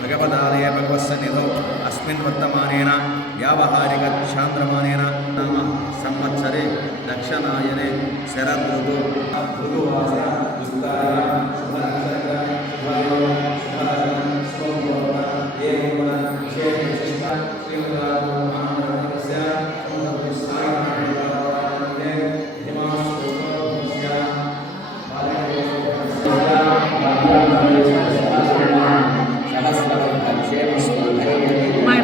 भगवदालय भगवत्सन्निधौ अस्मिन् वर्तमानेन व्यावहारिक चान्द्रमानेन नाम संवत्सरे दक्षिणायने शरदृतु ऋतुवास युक्तायां शुभनक्षत्र शुभयोः शुभलग्नं शुभमुहूर्तं एवं विशेषविशिष्टा श्रीमदागुरुमहामन्त्रस्य संस्कृतसाहित्ये हिमास्तोत्रस्य My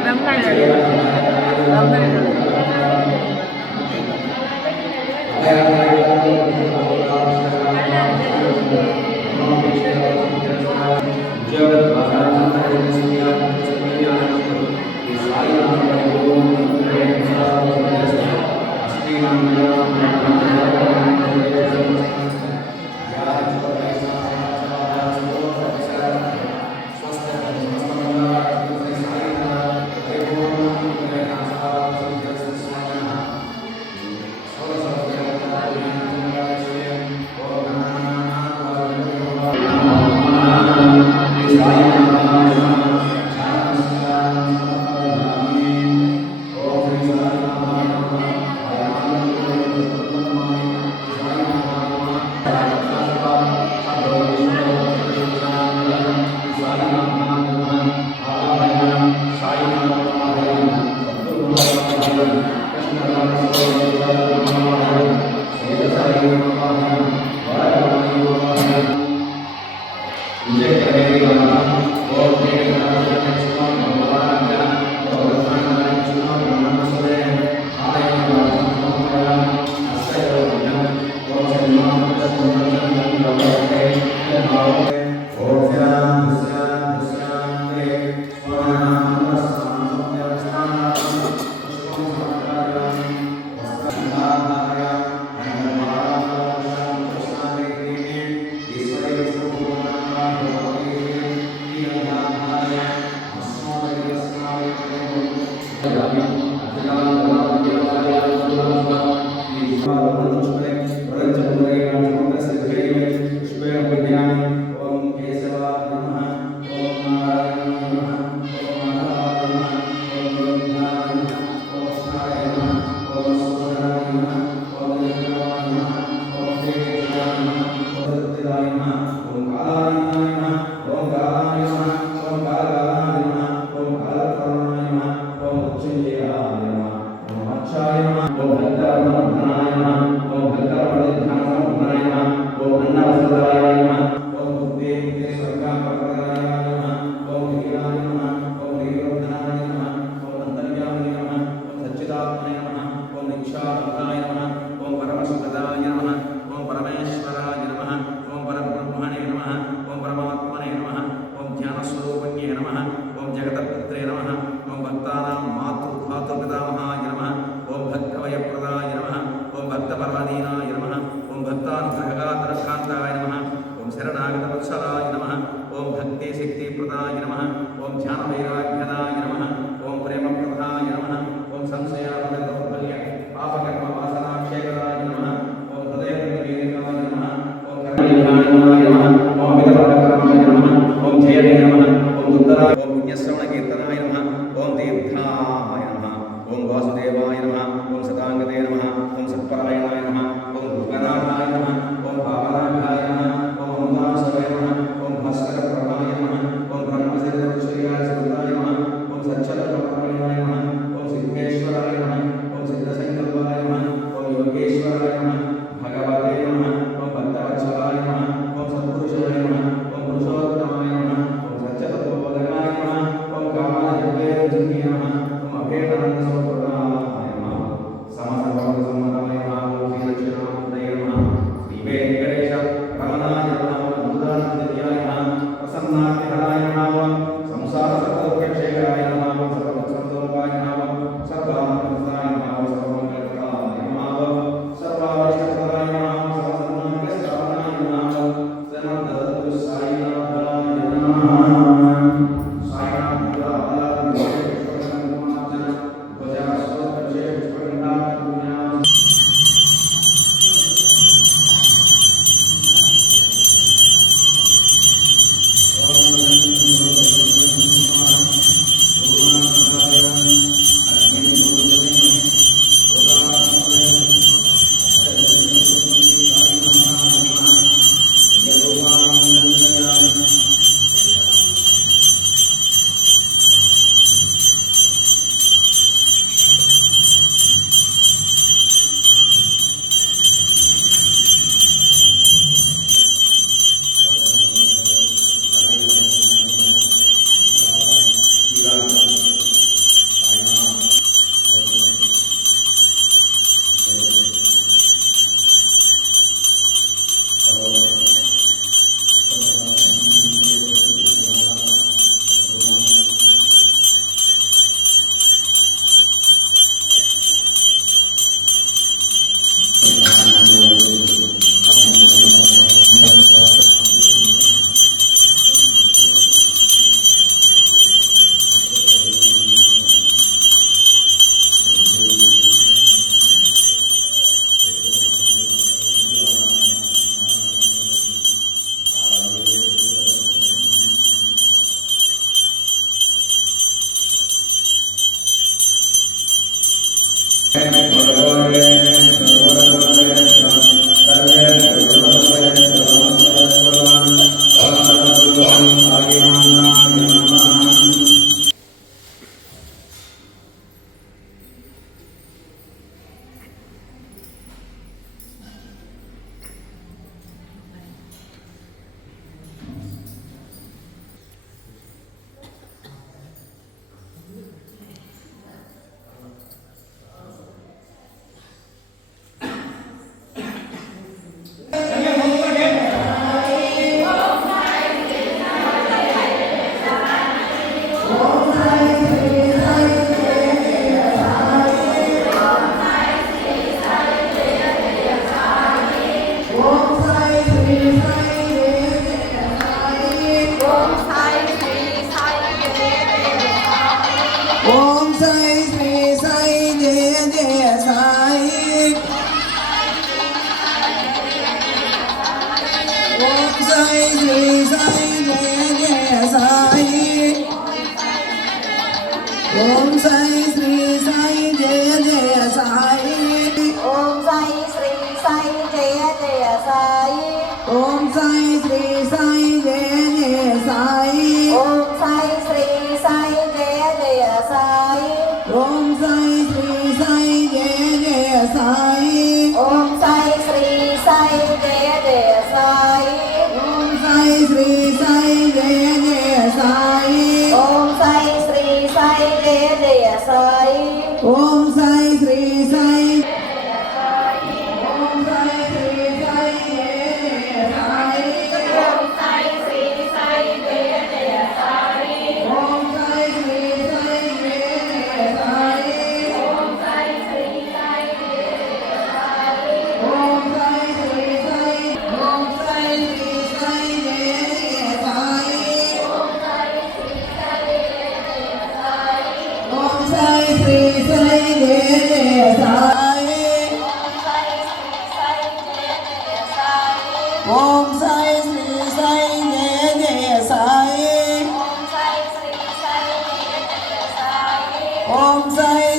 సాయి శ్రీ సాయి జయ జయ సాయి ఓం సాయి శ్రీ సాయి జయ జయ సాయి ఓం సాయి శ్రీ సాయి జయ జయ సాయి ఓం సాయి శ్రీ సాయి జయ జయ సాయి ఓం సాయి శ్రీ సాయి జయ జయ సాయి ఓం సాయి శ్రీ సాయి జయ జయ సాయి ఓం సాయి శ్రీ సాయి జయ జయ సాయి ఓం సాయి శ్రీ సాయి జయ జయ సాయి ఓం సాయి శ్రీ సాయి జయ జయ సాయి ఓం సాయి శ్రీ సాయి ఓం సాయి శ్రీ సాయి జయ జయ సాయి ఓం సాయి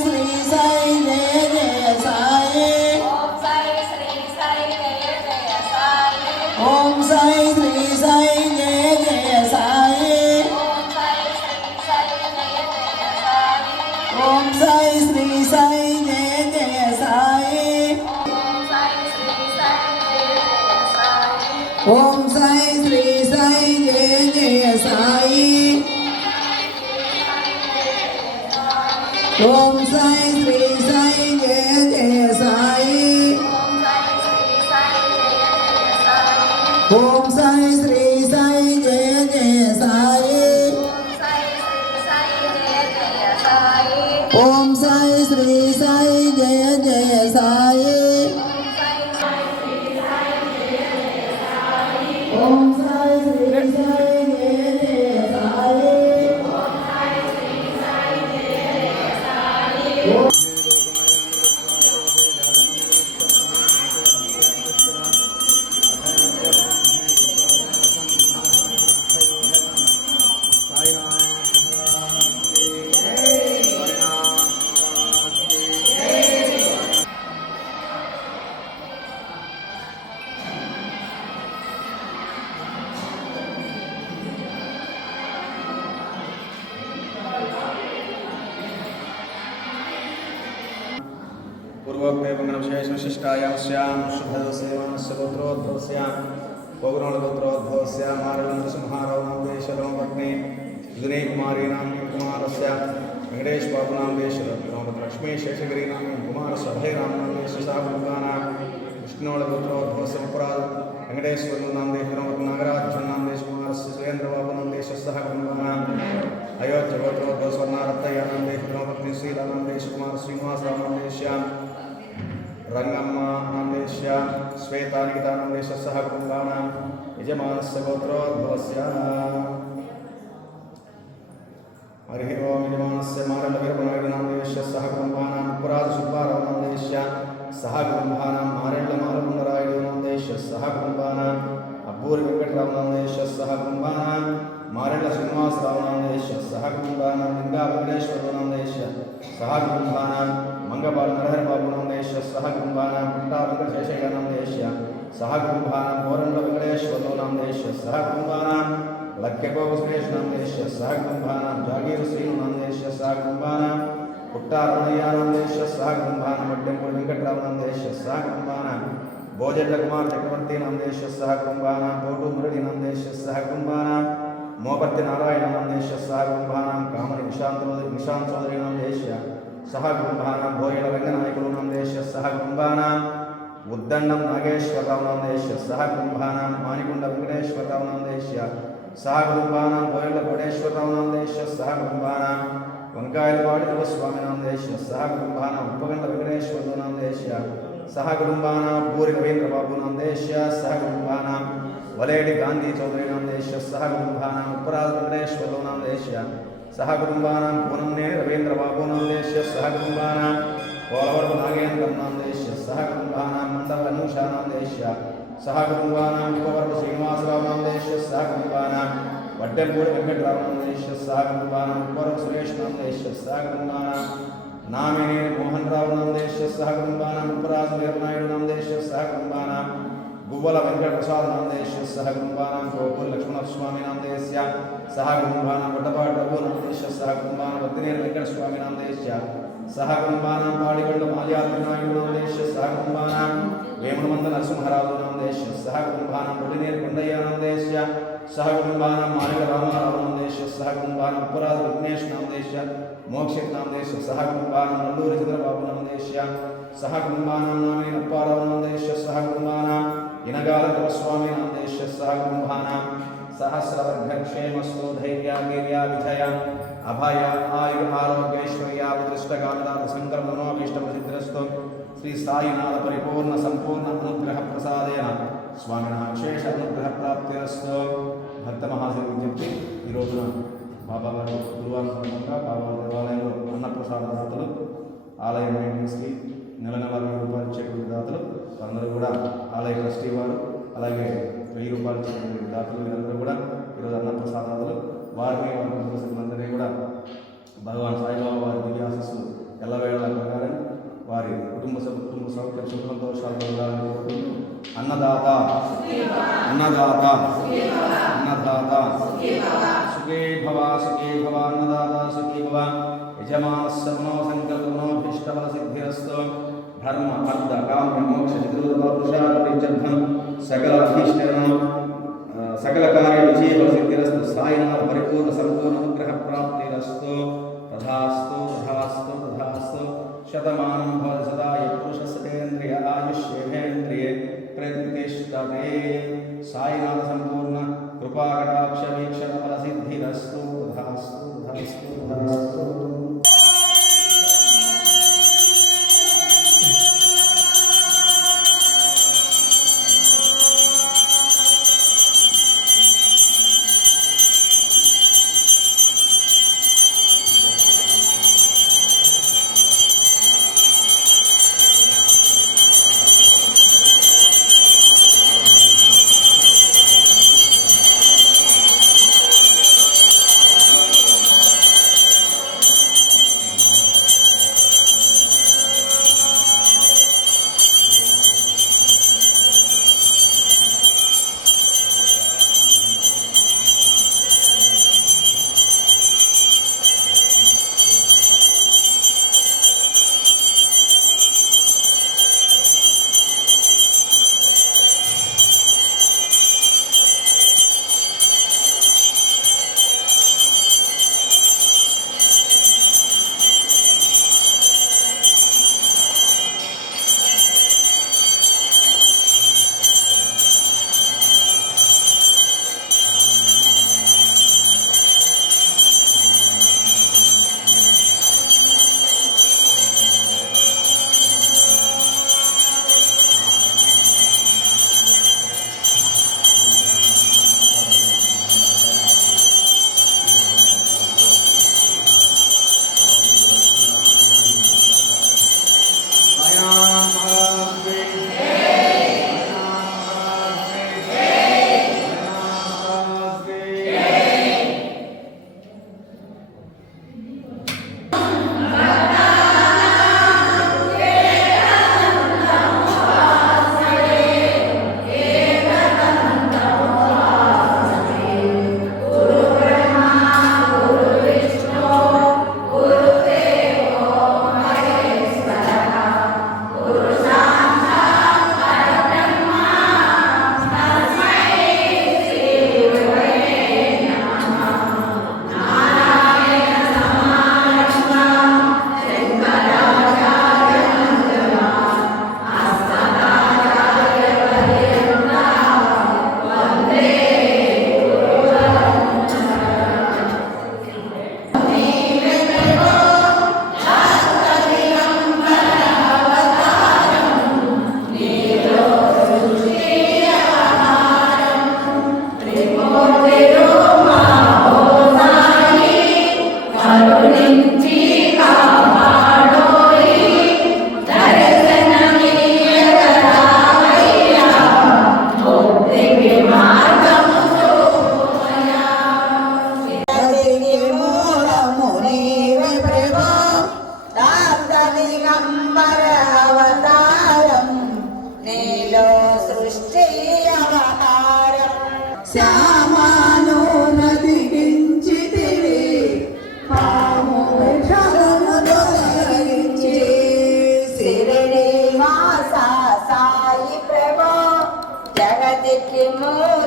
శ్రీ సాయి జయ జయ సాయి ఓం సాయి శ్రీ సాయి జయ జయ సాయి ఓం సాయి శ్రీ సాయి జయ జయ సాయి ఓం సాయి శ్రీ సాయి జయ జయ సాయి ఓం సాయి శ్రీ సాయి జయ జయ సాయి ఓం సాయి శ్రీ సాయి జయ జయ సాయి ఓం సాయి శ్రీ సాయి జయ జయ సాయి ఓం సాయి శ్రీ సాయి జయ జయ సాయి पूर्वोक्ते मंगलविशेषविशिष्टायां शुभदसेवानस्य गोत्रोद्भवस्यां पौगुणगोत्रोद्भवस्यां मारवेन्द्रसिंहारावनामदेशरमपत्नी विनयकुमारीनां कुमारस्य वेङ्कटेशबाबुनां देशरमलक्ष्मी शेषगिरीनां कुमारस्य अभयरामनां देशसागुगानां विष्णुगोत्रोद्भवस्य अपराध वेङ्कटेश्वरनां देशरमनागराजनां देशकुमारस्य सुरेन्द्रबाबुनां देशसः कुमाराणां अयोध्यगोत्रोद्भवस्वर्णारत्तयानां देशरमपत्नी श्रीरामनां देशकुमार श्रीनिवासरामनां देश्यां रंगम्मानंदेश्य श्वेतानिकितानंदेशः कुटुम्बानां यजमानस्य गोत्रोद्भवस्य हरिः ओं यजमानस्य मारण्डवीरपनायकनामदेशः कुटुम्बानां पुराजसुब्बारावनामदेशः सह कुटुम्बानां मारेण्डमारकुण्डरायणनामदेशः कुटुम्बानां अब्बूरिवेङ्कटरामनामदेशः कुटुम्बानां मारेण्ड श्रीनिवासरावनामदेशः कुटुम्बानां लिङ्गावेङ्कटेश्वरनामदेशः सह कुटुम्बानां मंगबाल नरहरबाबुनामदेशः सह कुटुम्बानां पुट्टावेङ्कटेशयनामदेशः सह कुटुम्बानां कोरण्ड वेङ्कटेश्वरनामदेशः सह कुटुम्बानां लक्ष्यगोपसुरेशनामदेशः सह कुटुम्बानां जागीरश्रीनामदेशः सह कुटुम्बानां पुट्टारमणय्यानामदेशः सह कुटुम्बानां मड्डेंपुर वेङ्कटरामनामदेशः सह कुटुम्बानां भोजकुमार चक्रवर्तीनामदेशः सह कुटुम्बानां बोटू मुरळीनामदेशः सह कुटुम्बानां मोपर्ति नारायणनामदेशः सह कुटुम्बानां कामनि निशांत चौधरीनामदेशः सह कुटुम्बानां भोयळ रंगनायकुलनामदेशः सह कुटुम्बानां उद्दण्डं नागेश्वररावनामदेशः सह कुटुम्बानां मानिकुण्ड वेङ्कटेश्वररावनामदेशः सह कुटुम्बानां भोयळ कोटेश्वररावनामदेशः सह कुटुम्बानां वंकायलवाडि देवस्वामिनामदेशः सह कुटुम्बानां उपगण्ड वेङ्कटेश्वरनामदेशः सह कुटुम्बानां पूरी रवीन्द्रबाबुनामदेशः सह कुटुम्बानां वलेडी गांधी चौधरीनामदेशः सह कुटुम्बानां उपराज वेङ्कटेश्वरनामदेशः सह कुटुम्बानां पूनमनेनि रवीन्द्रबाबुनामदेशः सह कुटुम्बानां పోలవరం నాగేంద్రం నామదేశ్య సహ కుటుంబానాం మండల అనూషా నామదేశ్య సహ కుటుంబానాం ఉపవరం శ్రీనివాసరావు నామదేశ్య సహ కుటుంబానాం వడ్డెంపూడి వెంకటరావు నామదేశ్య సహ కుటుంబానాం ఉపవరం సురేష్ నామదేశ్య సహ కుటుంబానాం నామినే మోహన్ రావు నామదేశ్య సహ కుటుంబానాం ఉపరాజు వీరనాయుడు నామదేశ్య సహ కుటుంబానాం గువ్వల వెంకట ప్రసాద్ నామదేశ్య సహ కుటుంబానాం గోపూర్ లక్ష్మణస్వామి నామదేశ్య సహ కుటుంబానాం వడ్డపాటి రఘు నామదేశ్య సహ కుటుంబానాం వద్దినేని వెంకట స్వామి నామదేశ్య సహ కుటుంబానాం పాడిగండు మాల్యాద్రి నాయుడు నామదేశ్య సహ కుటుంబానాం వేములమంద నరసింహరావు నామదేశ్య సహ కుటుంబానాం బొడినేని కొండయ్య నామదేశ్య సహ కుటుంబానాం మాలిక రామారావు నామదేశ్య సహ కుటుంబానాం ఉపరాజు విఘ్నేష్ నామదేశ్య మోక్షిత్ నామదేశ్య సహ కుటుంబానాం నల్లూరి చంద్రబాబు నామదేశ్య సహ కుటుంబానాం నామిని అప్పారావు నామదేశ్య సహ కుటుంబానాం ఇనగాల స్వామి నామదేశ్య సహ కుటుంబానాం సహస్రవర్గక్షేమస్తో ధైర్య వీర్య విజయ అభయ ఆయు ఆరోగ్యైశ్వర్యాదృష్టకాంతాత సంకల్ప మనోభీష్టప్రసిద్ధిరస్తు శ్రీ సాయినాథ పరిపూర్ణ సంపూర్ణ అనుగ్రహ ప్రసాదేన స్వామిన అశేష అనుగ్రహ ప్రాప్తిరస్తు. భక్త మహాశయ విజ్ఞప్తి, ఈ రోజున బాబావారి గురువారం సందర్భంగా బాబావారి దేవాలయంలో అన్నప్రసాద దాతలు, ఆలయ మెయింటెనెన్స్కి నెల నెల 1000 రూపాయలు ఇచ్చే దాతలు అందరూ కూడా, ఆలయ ట్రస్టీ వారు అలాగే 1000 రూపాయలు ఇచ్చే దాతలు వీరందరూ కూడా ఈరోజు అన్నప్రసాదాలు వారిని వారి కుటుంబస్తులందరినీ కూడా భగవాన్ సాయిబాబా వారి దివ్యాశస్సులు ఎల్లవేళలా కలగాలని, వారి కుటుంబ సౌఖ్య సుఖ సంతోషాలు ఉండాలని కోరుకుంటూ అన్నదాత అన్నదాత అన్నదాత సుఖే భవ అన్నదాత సుఖీ భవ. యజమానస్య మనోసంకల్పనోభీష్టఫల సిద్ధిరస్తు. ధర్మ అర్థ కామ్య మోక్ష చతుర్విధ పురుషార్థం సకల అభీష్టం సకల కార్య విజయఫల సిద్ధిరస్తు. సాయినాథ పరిపూర్ణ సంపూర్ణ అనుగ్రహ ప్రాప్తిరస్తు. తథాస్తు తథాస్తు తథాస్తు. శతమానం భవతి సదాయ పురుషస్యేంద్రియ ఆయుష్యేంద్రియే ప్రతిష్టతే. సాయినాథ సంపూర్ణ కృపాకటాక్ష వీక్షణ ఫల సిద్ధిరస్తు. తథాస్తు తథాస్తు తథాస్తు. శ్యామాను నదిగించితివి పాము విషమును తొలగించి శ్రీనివాస సాయి ప్రభు జగతికి మూల